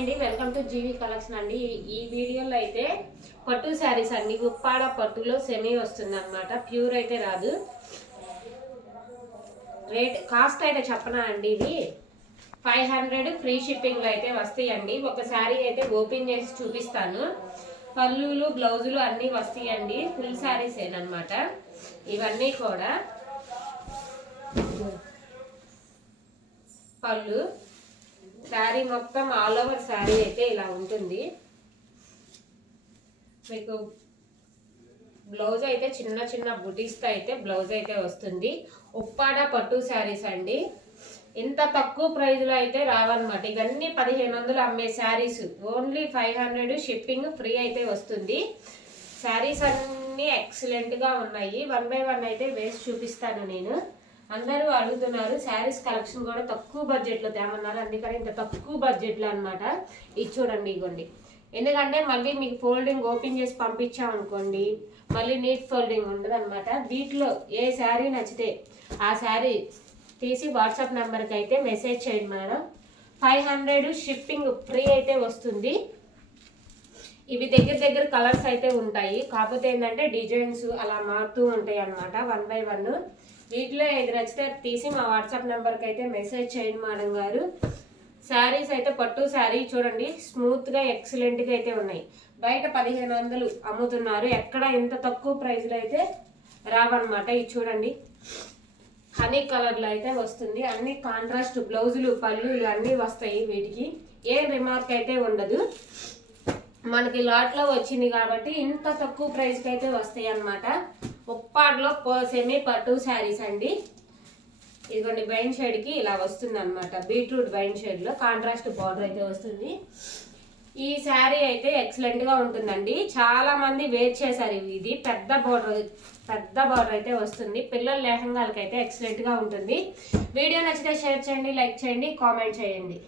అండి. Welcome to G V collection అండి. ఈ- వీడియోలో అయితే పట్టు శారీస్ అండి. ఉప్పాడ పట్టులో సెమీ వస్తుంది అనమాట ప్యూర్ అయితే రాదు. రేట్ కాస్ట్ అయితే చెప్పనా అండి ఇది? ఫైవ్ హండ్రెడ్ ఫ్రీ షిప్పింగ్లో అయితే వస్తాయండి. ఒక శారీ అయితే ఓపెన్ చేసి చూపిస్తాను. పళ్ళులు బ్లౌజులు అన్నీ వస్తాయండి. ఫుల్ శారీస్ ఏనమాట ఇవన్నీ కూడా. పళ్ళు. శారీ మొత్తం ఆల్ ఓవర్ శారీ అయితే ఇలా ఉంటుంది. మీకు బ్లౌజ్ అయితే చిన్న చిన్న బుటీస్తో అయితే బ్లౌజ్ అయితే వస్తుంది. ఉప్పాడ పట్టు శారీస్ అండి. ఇంత తక్కువ ప్రైజ్లో అయితే రావన్నమాట. ఇవన్నీ పదిహేను వందలు అమ్మే saris. Only five hundred shipping free అయితే వస్తుంది. శారీస్ అన్నీ ఎక్సలెంట్గా ఉన్నాయి. వన్ బై వన్ అయితే వేసి చూపిస్తాను నేను. అందరూ అడుగుతున్నారు శారీస్ కలెక్షన్ కూడా తక్కువ బడ్జెట్లో తేమన్నారు. అందుకని ఇంత తక్కువ బడ్జెట్లో అనమాట ఇది చూడండి ఇగోండి. ఎందుకంటే మళ్ళీ మీకు ఫోల్డింగ్ ఓపెన్ చేసి పంపించామనుకోండి మళ్ళీ నీట్ ఫోల్డింగ్ ఉండదు అనమాట వీటిలో ఏ శారీ నచ్చితే ఆ శారీ తీసి వాట్సాప్ నెంబర్కి అయితే మెసేజ్ చేయండి madam. Five hundred shipping free అయితే వస్తుంది. ఇవి దగ్గర దగ్గర కలర్స్ అయితే ఉంటాయి. కాకపోతే ఏంటంటే డిజైన్స్ అలా మారుతూ ఉంటాయి అనమాట వన్ బై వన్. వీటిలో ఏది నచ్చితే తీసి మా వాట్సాప్ నెంబర్కి అయితే మెసేజ్ చేయండి మేడం గారు. శారీస్ అయితే పట్టు శారీ చూడండి స్మూత్గా ఎక్సలెంట్గా అయితే ఉన్నాయి. బయట పదిహేను వందలు అమ్ముతున్నారు. ఎక్కడ ఇంత తక్కువ ప్రైస్లో అయితే రావన్నమాట ఇది చూడండి. హనీ కలర్లో అయితే వస్తుంది. అన్ని కాంట్రాస్ట్ బ్లౌజులు పళ్ళులు అన్నీ వస్తాయి వీటికి. ఏ రిమార్క్ అయితే ఉండదు. మనకి లాట్లో వచ్చింది కాబట్టి ఇంత తక్కువ ప్రైస్కి అయితే వస్తాయి అన్నమాట. ఉప్పాడులో సెమీ పట్టు శారీస్ అండి. ఇదిగోండి బైన్ షేడ్కి ఇలా వస్తుంది అనమాట బీట్రూట్ బైన్ షేడ్లో కాంట్రాస్ట్ బార్డర్ అయితే వస్తుంది. ఈ శారీ అయితే ఎక్సలెంట్గా ఉంటుందండి. చాలామంది వేర్ చేశారు ఇది పెద్ద బార్డర్ పెద్ద బార్డర్ అయితే వస్తుంది. పిల్లల లెహంగాలకి అయితే ఎక్సలెంట్గా ఉంటుంది. వీడియో నచ్చితే షేర్ చేయండి లైక్ చేయండి కామెంట్ చేయండి.